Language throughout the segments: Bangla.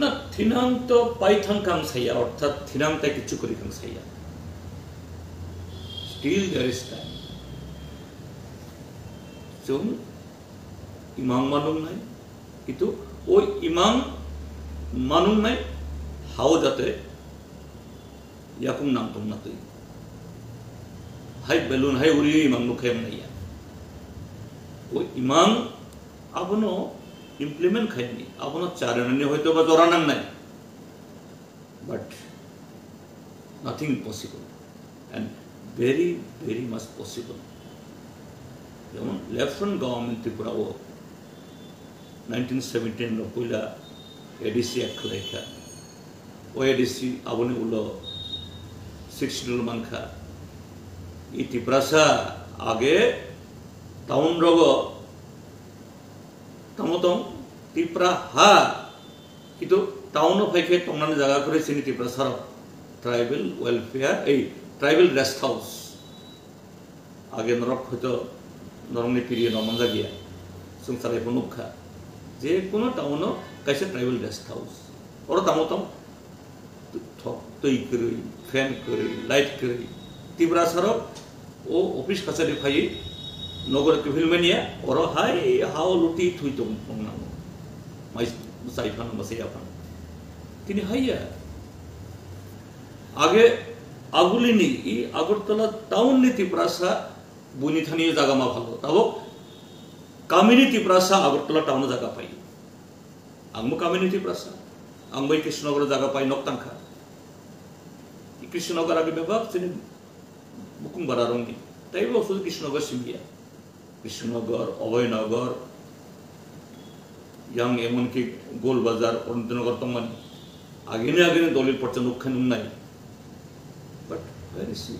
না থিনাং তো পাইথাং কাং সাইয়া অর্থাৎ থিনাং তাই কিছু করি কাং সাইয়া স্টিল দেয়ার ইজ টাইম जों इमां मानुं नाय किन्तु ओई इमां मानुं नाय हाव जाते याकुं नांतुं नातुई हाय बेलुन हाय उरी इमां नुखायम नाया ओई इमां आबनो इमप्लीमेंट खायनि आबनो चारणनि हयतो बा जरा नांनाय but nothing impossible and very very much possible যেমন লেফটেন্যান্ট গভর্নমেন্ট ত্রিপুরা ও 1917 रो पहिला एडीसी अखलेखा ओ एडीसी आबोनि उलो 60 मानखा इति प्रसा आगे टाउन रगो तमतम तिप्रा हा कितु टाउन फाइके तंगनानि जागा करे सिनि तिप्रा सार tribal welfare a tribal rest house आगे नरक हयतो नरमनि पिरियड नमंजा गया संसारे बनुखा जे कोनो टाउनो कैसे ट्राइबल रेस्ट हाउस और तमतम तई करी फैन करी लाइट करी तिब्रा सर ओ ऑफिस कचेरी फाई नगर किभिलमेनिया और हाय हाउ लुटी थुई तो मंगना माइ साइफान मसेयाफान तिनी हाइया आगे आगुलिनी इ आगरतला टाउन नि तिब्रासा बुनिथानी जागा मा भालो ताबो कम्युनिटी प्रासा आगरतला टाउन जागा पाई आंबो कम्युनिटी प्रासा आंबो कृष्णनगर जागा पाई नक्तांखा कृष्णनगर आगे बेबाक सिनि बुकुंबारा रंगी ताइबो असु कृष्णनगर सिमिया कृष्णनगर अभयनगर yang एमन की गोल बाजार अनंतनगर तंगन आगे दलिल पर्चा नुखन उन्नाय बट वेरी सी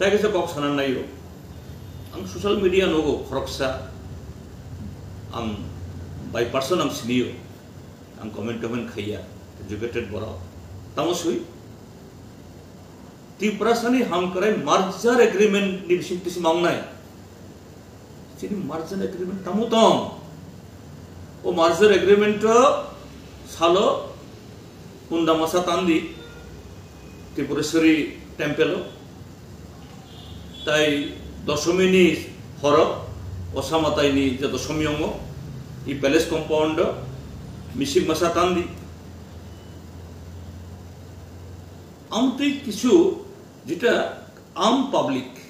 ताके से कक साना नायो आं सोशल मीडिया नगो खरकसा आं बाय पर्सन आं सिनियो आं कमेंट खाइया एजुकेटेड बरा तामसुई तिप्रासानि हाम करे मार्जार एग्रीमेंट नि बिसिंतिसि मांगनाय सिनि मार्जार एग्रीमेंट तामुतम ओ मार्जार एग्रीमेंट सालो कुंदामासा तांदी त्रिपुरेश्वरी टेम्पल ताई दशमीनि हर असामाताइनि जे दशमी अंग इ पैलेस कम्पाउंड मिसिक मासा तांदी आमते किछु जेटा आम पब्लिक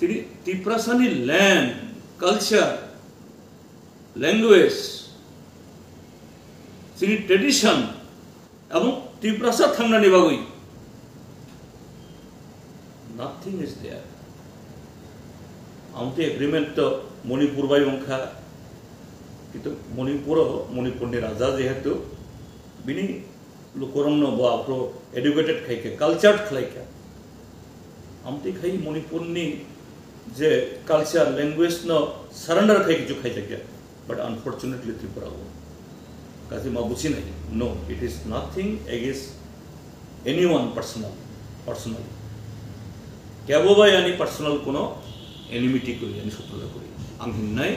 सिनि तिप्रासानि लैंड कल्चर लैंग्वेज सिनि ट्रेडिशन एवं तिप्रासा थांनानि बागै nothing is there Amte agreement तो मणिपुर बाय अंखा किन्तु मणिपुरनि राजा जेहेतु बिनि लुकरंनो बाफ्रो एडुकेटेड खाइके कल्चर खाइके आमते खाइ मणिपुरनि जे कल्चर लैंग्वेज नो सरेंडर खाइके जो खाइ जाके बट अनफॉर्चुनेटली त्रिपुरा वो काजे मा बुझि नाही no it is nothing against anyone personal केबो बाय यानी पर्सनल कोनो एनिमिटी करि यानी शत्रुता करि आं हिन्नाय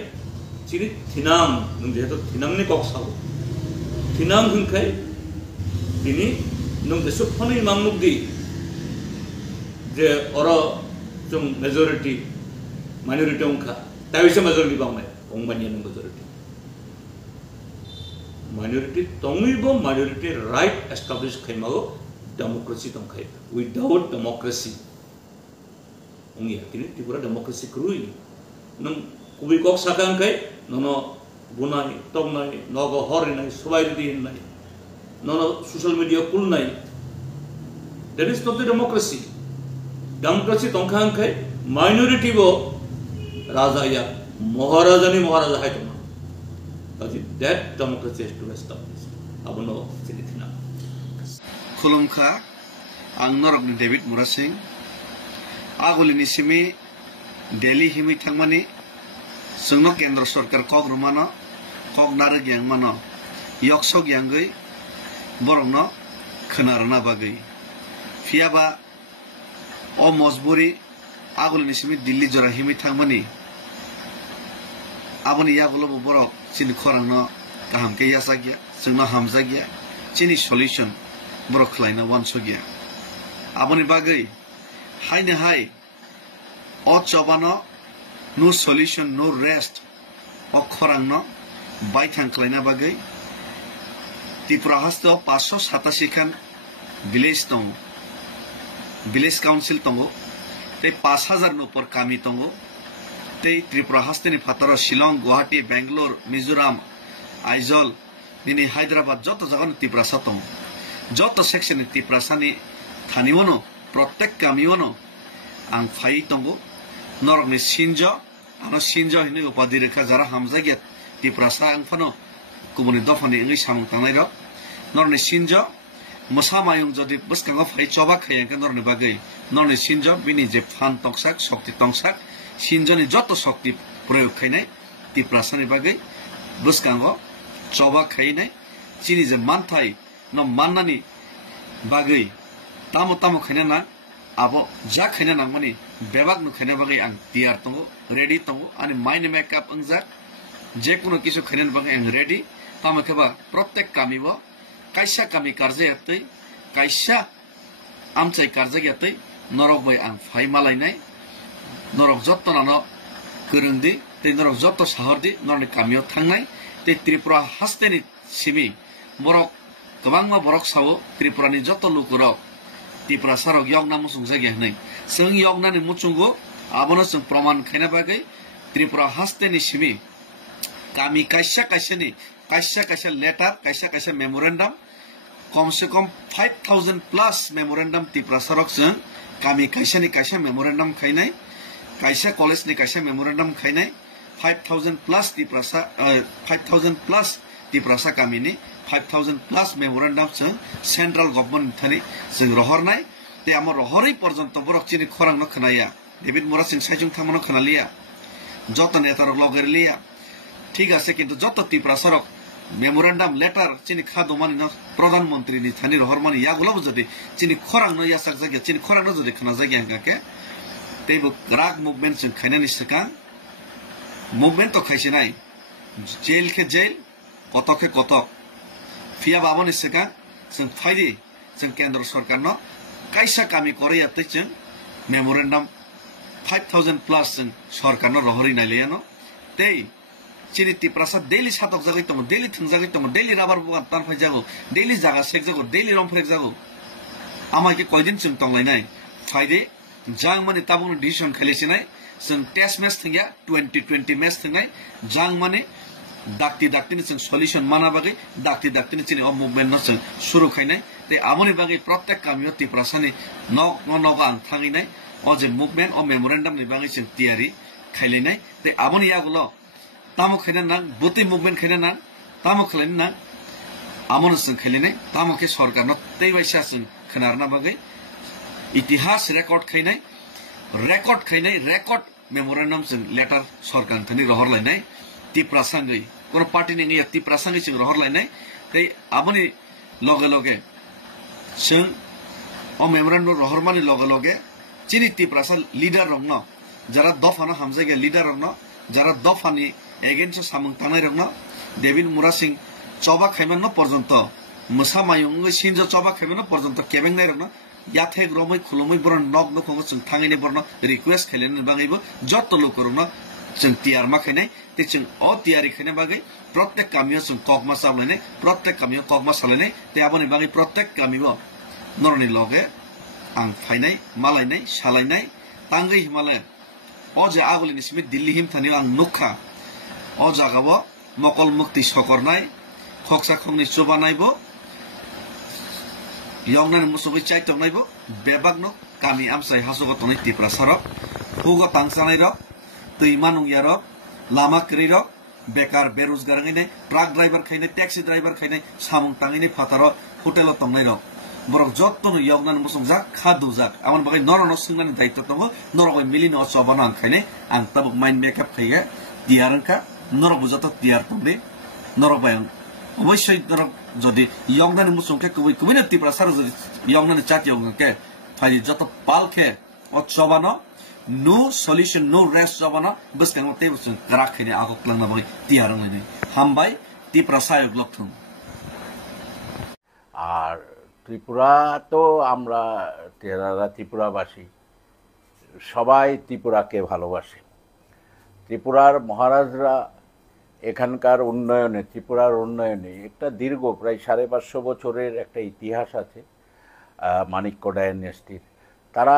सिरि थिनाम नों जेहेतु थिनामनि कक साबो थिनाम हिनखाय दिनि नों देसु फनै मांगनुकदि जे अर जों मेजॉरिटी माइनॉरिटी अंखा ताइसे मेजॉरिटी बांनाय अंबानिया नों माइनॉरिटी तंगैबो माइनॉरिटी राइट एस्टाब्लिश खायमागो डेमोक्रेसी दंखाय विदाउट डेमोक्रेसी उंगिया किनि त्रिपुरा डेमोक्रेसी क्रुई नों कुबि कक साखांखाय ननो बुनाय तंगनाय नगो हरिनाय सबायदि हिननाय ननो सोशल मीडिया कुलनाय that is not the democracy तंखांखाय माइनॉरिटी बो राजाया महाराजानि महाराजा हायतमा काजि that democracy has to establish आबनो सिरिथिना खुलुमखा आं नरकनि डेविड मुरा सिंह आगुलिनि सिमी दिल्ली हिमै थांमानि जोंनो केंद्र सरकार कक रुमानो कक नारे ग्यांमानो यक्स ग्यांगै बरंनो खोनारना बागै फियाबा अ मजबुरी आगुलिनि सिमी दिल्ली जरा हिमै थांमानि आबनि यागुलो बरक सिनि खरांनो kaham ke yasa gya sungna hamza gya chini solution borok khlaina wanso gya aboni bagai haine hai o chobano no solution no rest o khorang no baithang khlaina bagai Tripura hasto 587 khan village tong village council tongo te 5000 no por kami tongo te Tripura hasteni phataro Shillong Guwahati Bangalore Mizoram Aizol nini Hyderabad joto jaga no Tripura satong joto section ni Tripura sani thanimono prottek kamiono ang phai tongo norok ni sinjo ano sinjo hini upadi rekha jara hamjagya Tripura sa ang phano kubuni dofani ngi samung tangnai ro norni sinjo mosamayung jodi buskanga phai choba khayang ka norni bagai norni sinjo bini je phan toksak shokti tongsak sinjo ni joto shokti proyog khainai Tripura sani bagai buskango choba khainai chini je manthai no mannani bagai tamo tamo khaina na abo ja khaina na mani bebak nu khaina bagai ang tiar tongo ready tongo ani mind makeup angjak je kuno kisu khaina bagai ang ready tamo kheba prottek kami bo kaisa kami karje atei kaisa amchai karje atei norok bai ang phai malai nai norok jotto nano kurungdi te norok jotto sahordi norni kamio thangnai te Tripura hasteni simi borok kabangma borok sawo Tripura ni jotto lukurok Tripura sarok yogna musung jage hnai sung yogna ni muchungo abono sung praman khaina bagai Tripura hasteni simi kami kaisa kaisa letter kaisa memorandum कम से कम 5000 plus memorandum Tripura sarok sung kami kaisa ni kaisa memorandum khainai kaisa college ni kaisa memorandum khainai 5000 plus Tripura sa kami ni 5000 plus memorandum sung central government thani sung rohornai te amar rohori porjonto borok chini khorang no khnaya David Mura Singh saijung thamono khnalia joto netarok logerlia ঠিক আছে কিন্তু যত Tripura sarok memorandum letter chini khadu mani na pradhan mantri ni thani rohormani yagulo jodi chini khorang no yasak jagya chini khorang no jodi khana jagya hangake teibo grak movement sing khaina ni sakang movement to khaisi nai jail ke jail kotok fia baboni sakang sing phaidi sing kendra sarkar no kaisa kami kore yate ching memorandum 5000 plus sing sarkar no rohori naliano tei chini Tripura sa daily satok jagai tomo daily thung jagai tomo daily rabar bukan tan phai jago daily jaga sek jago daily rom frek jago amai ke koidin chung tonglai nai phaide jang mani tabung decision khalisi nai sung test match thingya 2020 match thingai jang mani dakti ni sung solution mana bagai dakti ni chini o movement no sung shuru khainai te amoni bagai prottek kamio Tripura sani no ang thangi nai o je movement o memorandum ni bagai sung tiari khaili nai te amoni yagulo tamo khaina nang buti movement khaina nang tamo khlain nang amon sung khaline tamo ke sarkar no tei baisa sung khnarna bagai itihas record khainai record memorandum sung letter sarkar thani rohor lainai Tripura sangai kono party ni ngi Tripura sangai sung rohor lainai tei amoni loge sung o memorandum rohor mani loge chini Tripura sa leader rongno jara dofana hamjage leader rongno jara dofani against samung tangai rongno David Mura Singh choba khaiman no porjonto musa mayung sinjo choba khaiman no porjonto kebeng nai rongno yathek romoi khulumoi boron nok no khong chung thangai ne borno request khailen bagaibo jotto lok rongno chung tiar ma khainai te chung o tiari khaine bagai prottek kamio chung kokma samlene prottek kamio kokma salene te aboni bagai prottek kamibo norni loge ang phainai malainai salainai tangai himalaya o je agoli nismi Delhi him thani ang nukha o jagabo mokol mukti sokornai khoksa khongni chobanaibo yongnan musubi chaitonaibo bebagno kami amsai hasogo tonai Tripura sarok hugo tangsanai ro tuimanung yarok lama kri ro bekar berozgar ngai truck driver khaine taxi driver khaine samung tangini phataro hotel tongnai ro borok jotto no yongnan musungja khadujak amon bagai norono singmani daitto tongo norogoi milino chobana khaine ang tabuk mind makeup khaiga diarangka norok bujato tiar tongne norok bayang অবশ্যই norok jodi yongnan musungke kubina Tripura sar jodi yongnan chat yongke phai joto palkhe o chobano no solution no rest chobano buskang te busung krak khine agok langna bai tiarang nei hambai Tripura Sayak লক্ষণ। আর ত্রিপুরা তো আমরা যারা ত্রিপুরাবাসী সবাই ত্রিপুরাকে ভালোবাসে। ত্রিপুরার মহারাজরা এখানকার উন্নয়নে, ত্রিপুরার উন্নয়নে একটা দীর্ঘ প্রায় 550 বছরের একটা ইতিহাস আছে মাণিক্য ডাইনেস্টির। তারা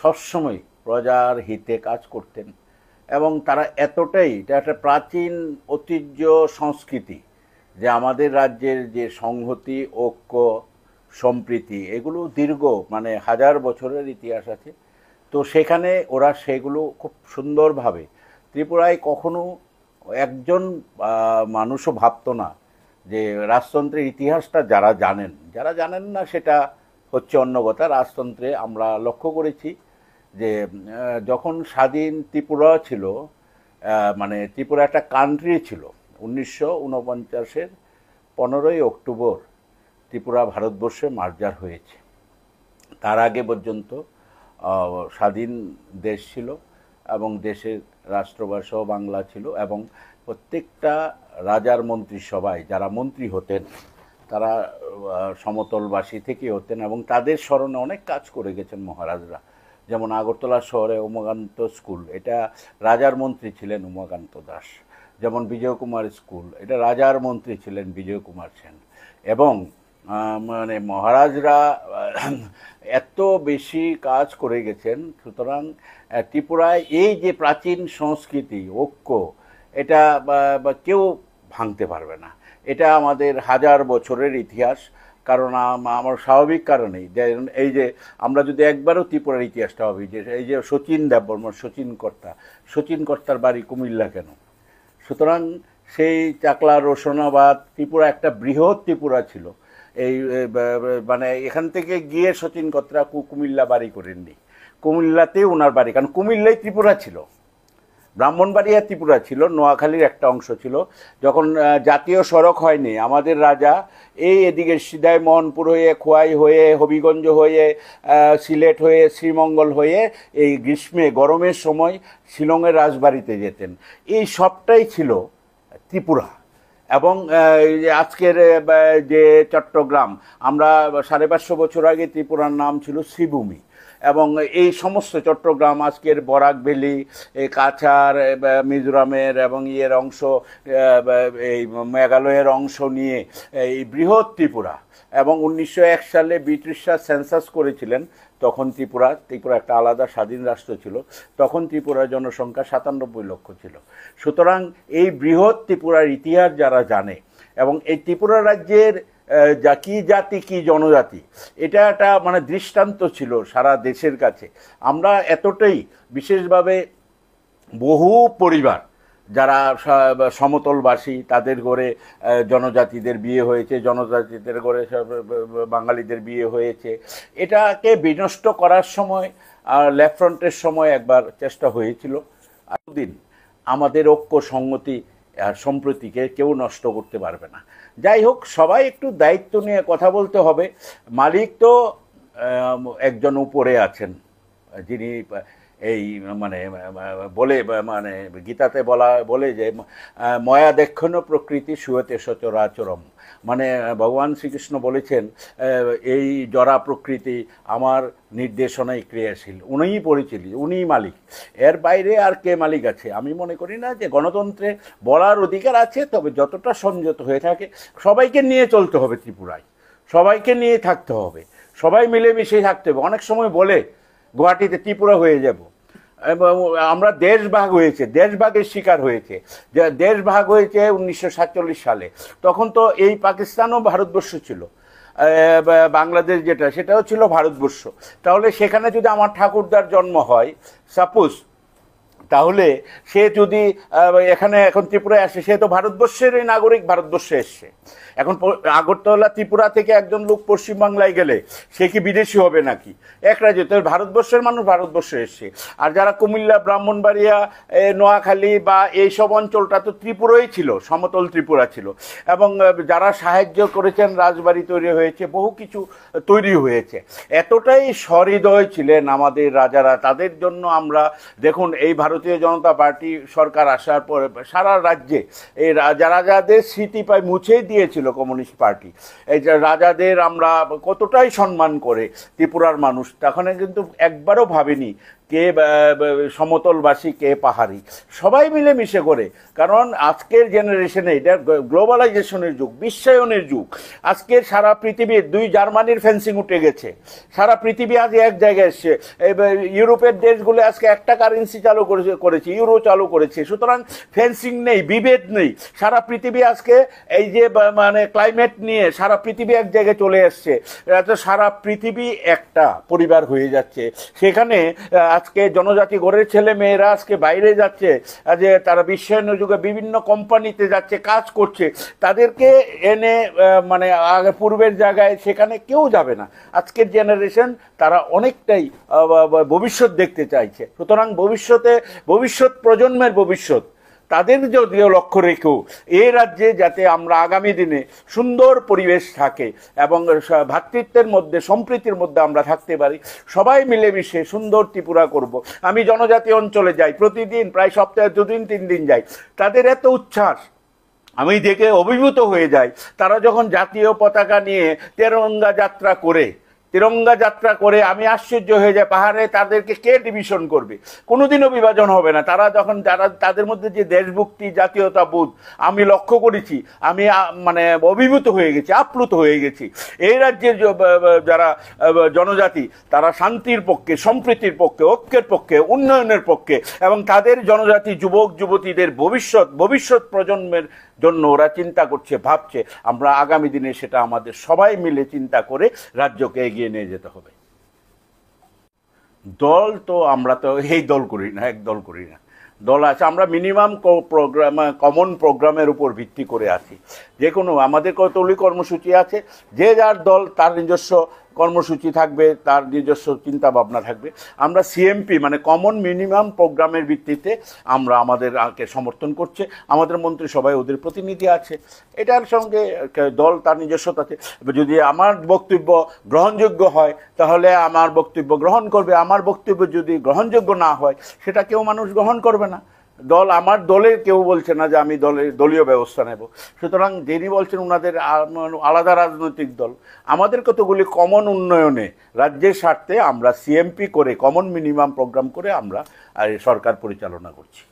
সবসময় প্রজার হিতে কাজ করতেন এবং তারা এতটাই, এটা একটা প্রাচীন ঐতিহ্য সংস্কৃতি যে আমাদের রাজ্যের যে সংহতি, ঐক্য, সম্প্রীতি এগুলো দীর্ঘ মানে 1000 বছরের ইতিহাস আছে। তো সেখানে ওরা সেগুলো খুব সুন্দরভাবে, ত্রিপুরায় কখনো একজন মানুষও ভাবতো না যে রাজতন্ত্রের ইতিহাসটা যারা জানেন না সেটা হচ্ছে অন্য কথা। রাজতন্ত্রে আমরা লক্ষ্য করেছি যে যখন স্বাধীন ত্রিপুরা ছিল, মানে ত্রিপুরা একটা কান্ট্রি ছিল, 1949-এর 15ই অক্টোবর ত্রিপুরা ভারতবর্ষে মার্জার হয়েছে। তার আগে পর্যন্ত স্বাধীন দেশ ছিল এবং দেশের রাষ্ট্রভাষাও বাংলা ছিল এবং প্রত্যেকটা রাজার মন্ত্রিসভায় যারা মন্ত্রী হতেন তারা সমতলবাসী থেকে হতেন এবং তাদের স্মরণে অনেক কাজ করে গেছেন মহারাজরা। যেমন আগরতলা শহরে উমাকান্ত স্কুল, এটা রাজার মন্ত্রী ছিলেন উমাকান্ত দাস। যেমন বিজয় কুমার স্কুল, এটা রাজার মন্ত্রী ছিলেন বিজয় কুমার সেন। এবং মানে মহারাজরা এত বেশি কাজ করে গেছেন। সুতরাং ত্রিপুরায় এই যে প্রাচীন সংস্কৃতি, ঐক্য, এটা কেউ ভাঙতে পারবে না। এটা আমাদের 1000 বছরের ইতিহাস। কারণ আমার স্বাভাবিক কারণেই এই যে আমরা যদি একবারও ত্রিপুরার ইতিহাসটা ভাবি যে এই যে শচীন দেববর্মা, শচীন কর্তার বাড়ি কুমিল্লা কেন? সুতরাং সেই চাকলা, রোশনাবাদ, ত্রিপুরা একটা বৃহৎ ত্রিপুরা ছিল। এই মানে এখান থেকে গিয়ে শচীন কর্তা কুমিল্লা বাড়ি করেননি, কুমিল্লাতেই ওনার বাড়ি, কারণ কুমিল্লাই ত্রিপুরা ছিল, ব্রাহ্মণবাড়িয়া ত্রিপুরা ছিল, নোয়াখালীর একটা অংশ ছিল। যখন জাতীয় সড়ক হয়নি, আমাদের রাজা এই এদিকে সিদাই মোহনপুর হয়ে, খোয়াই হয়ে, হবিগঞ্জ হয়ে, সিলেট হয়ে, শ্রীমঙ্গল হয়ে এই গ্রীষ্মে গরমের সময় শিলংয়ের রাজবাড়িতে যেতেন। এই সবটাই ছিল ত্রিপুরা। এবং আজকের যে চট্টগ্রাম, আমরা 550 বছর আগে ত্রিপুরার নাম ছিল শ্রীভূমি। এবং এই সমস্ত চট্টগ্রাম, আজকের বরাক ভ্যালি, কাছাড়, মিজোরামের এবং ইয়ের অংশ, এই মেঘালয়ের অংশ নিয়ে এই বৃহৎ ত্রিপুরা। এবং 1901 সালে ব্রিটিশরা সেন্সাস করেছিলেন, তখন ত্রিপুরা একটা আলাদা স্বাধীন রাষ্ট্র ছিল। তখন ত্রিপুরার জনসংখ্যা 97 লক্ষ ছিল। সুতরাং এই বৃহৎ ত্রিপুরার ইতিহাস যারা জানে এবং এই ত্রিপুরা রাজ্যের কি জাতি কি জনজাতি, এটা একটা মানে দৃষ্টান্ত ছিল সারা দেশের কাছে। আমরা এতটাই, বিশেষভাবে বহু পরিবার যারা সমতলবাসী, তাদের ঘরে জনজাতিদের বিয়ে হয়েছে, জনজাতিদের ঘরে বাঙালিদের বিয়ে হয়েছে। এটাকে বিনষ্ট করার সময় লেফট ফ্রন্টের সময় একবার চেষ্টা হয়েছিল। এতদিন আমাদের ঐক্য, সংহতি আর সম্প্রীতিকে কেউ নষ্ট করতে পারবে না। যাই হোক, সবাই একটু দায়িত্ব নিয়ে কথা বলতে হবে। মালিক তো একজন উপরে আছেন, যিনি এই মানে মানে গীতাতে বলে যে ময়া দেক্ষণ প্রকৃতি শুয়েতে সচরাচরম, মানে ভগবান শ্রীকৃষ্ণ বলেছেন এই জরা প্রকৃতি আমার নির্দেশনায় ক্রিয়াশীল, উনিই পরিচালিত, উনিই মালিক, এর বাইরে আর কে মালিক আছে? আমি মনে করি না যে গণতন্ত্রে বলার অধিকার আছে, তবে যতটা সংযত হয়ে থাকে। সবাইকে নিয়ে চলতে হবে, ত্রিপুরায় সবাইকে নিয়ে থাকতে হবে, সবাই মিলেমিশে থাকতে হবে। অনেক সময় বলে গুয়াহাটিতে ত্রিপুরা হয়ে যাব, আমরা দেশ ভাগ হয়েছে, দেশভাগের শিকার হয়েছে। দেশ ভাগ হয়েছে 1947 সালে, তখন তো এই পাকিস্তানও ভারতবর্ষ ছিল, বাংলাদেশ যেটা সেটাও ছিল ভারতবর্ষ। তাহলে সেখানে যদি আমার ঠাকুরদার জন্ম হয় সাপোজ, তাহলে সে যদি এখানে এখন ত্রিপুরায় আসে, সে তো ভারতবর্ষেরই নাগরিক, ভারতবর্ষে এসছে। এখন আগরতলা ত্রিপুরা থেকে একজন লোক পশ্চিমবাংলায় গেলে সে কি বিদেশি হবে নাকি? এক রাজ্য তো ভারতবর্ষের মানুষ ভারতবর্ষে এসছে। আর যারা কুমিল্লা, ব্রাহ্মণবাড়িয়া, নোয়াখালী বা এইসব অঞ্চলটা তো ত্রিপুরাই ছিল, সমতল ত্রিপুরা ছিল। এবং যারা সাহায্য করেছেন, রাজবাড়ি তৈরি হয়েছে, বহু কিছু তৈরি হয়েছে। এতটাই সহৃদয় ছিলেন আমাদের রাজারা, তাদের জন্য আমরা দেখুন এই ভারতীয় জনতা পার্টি সরকার আসার পরে সারা রাজ্যে এই রাজাদের স্মৃতি প্রায় মুছেই দিয়েছিল কমিউনিস্ট পার্টি। এই যে রাজাদের আমরা কতটাই সম্মান করে ত্রিপুরার মানুষ, তখন কিন্তু একবারও ভাবেনি কে সমতলবাসী কে পাহাড়ি, সবাই মিলেমিশে করে। কারণ আজকের জেনারেশনে এটা গ্লোবালাইজেশনের যুগ, বিশ্বায়নের যুগ। আজকের সারা পৃথিবীর জার্মানির ফেন্সিং উঠে গেছে, সারা পৃথিবী আজ এক জায়গায় এসছে। ইউরোপের দেশগুলো আজকে একটা কারেন্সি চালু করেছে, ইউরো চালু করেছে। সুতরাং ফেন্সিং নেই, বিভেদ নেই। সারা পৃথিবী আজকে এই যে মানে ক্লাইমেট নিয়ে সারা পৃথিবী এক জায়গায় চলে এসছে, সারা পৃথিবী একটা পরিবার হয়ে যাচ্ছে। সেখানে আজকে জনজাতি ঘরের ছেলে মেয়েরা আজকে বাইরে যাচ্ছে, যে তারা বিশ্বায়নের যুগে বিভিন্ন কোম্পানিতে যাচ্ছে, কাজ করছে। তাদেরকে এনে মানে আগে পূর্বের জায়গায় সেখানে কেউ যাবে না। আজকের জেনারেশন তারা অনেকটাই ভবিষ্যৎ দেখতে চাইছে। সুতরাং ভবিষ্যৎ প্রজন্মের ভবিষ্যৎ তাদের যদিও লক্ষ্য রেখেও এই রাজ্যে যাতে আমরা আগামী দিনে সুন্দর পরিবেশ থাকে এবং ভ্রাতৃত্বের মধ্যে সম্প্রীতির মধ্যে আমরা থাকতে পারি, সবাই মিলেমিশে সুন্দর ত্রিপুরা করব। আমি জনজাতি অঞ্চলে যাই, প্রতিদিন প্রায় সপ্তাহে 2 দিন 3 দিন যাই, তাদের এত উচ্ছ্বাস আমি দেখে অভিভূত হয়ে যাই। তারা যখন জাতীয় পতাকা নিয়ে তিরঙ্গা যাত্রা করে আমি আশ্চর্য হয়ে যাই। পাহাড়ে তাদেরকে কে ডিভিশন করবে? কোনোদিনও বিভাজন হবে না। তারা যখন তাদের মধ্যে যে দেশভক্তি, জাতীয়তাবোধ আমি লক্ষ্য করেছি, আমি মানে অভিভূত হয়ে গেছি, আপ্লুত হয়ে গেছি। এই রাজ্যের যারা জনজাতি তারা শান্তির পক্ষে, সম্প্রীতির পক্ষে, ঐক্যের পক্ষে, উন্নয়নের পক্ষে, এবং তাদের জনজাতি যুবক যুবতীদের ভবিষ্যৎ প্রজন্মের জন্য ওরা চিন্তা করছে, ভাবছে। আমরা আগামী দিনে সেটা আমাদের সবাই মিলে চিন্তা করে রাজ্যকে এগিয়ে নিয়ে যেতে হবে। দল তো আমরা তো এই দল করি না, এক দল করি না। দল আছে, আমরা মিনিমাম কমন প্রোগ্রামের উপর ভিত্তি করে আছি। যে কোনো আমাদের কতগুলি কর্মসূচি আছে, যে যার দল তার নিজস্ব কর্মসূচি থাকবে, তার নিজস্ব চিন্তা ভাবনা থাকবে। আমরা সিএমপি মানে কমন মিনিমাম প্রোগ্রামের ভিত্তিতে আমরা আমাদেরকে সমর্থন করছে। আমাদের মন্ত্রিসভায় ওদের প্রতিনিধি আছে, এটার সঙ্গে দল তার নিজস্বতা আছে। যদি আমার বক্তব্য গ্রহণযোগ্য হয় তাহলে আমার বক্তব্য গ্রহণ করবে, আমার বক্তব্য যদি গ্রহণযোগ্য না হয় সেটা কেউ মানুষ গ্রহণ করবে না। আমার দলের কেউ বলছে না যে আমি দলীয় ব্যবস্থা নেব। সুতরাং যিনি বলছেন ওনাদের আলাদা রাজনৈতিক দল। আমাদের কতগুলি কমন উন্নয়নে রাজ্যের স্বার্থে আমরা সিএমপি করে কমন মিনিমাম প্রোগ্রাম করে আমরা সরকার পরিচালনা করছি।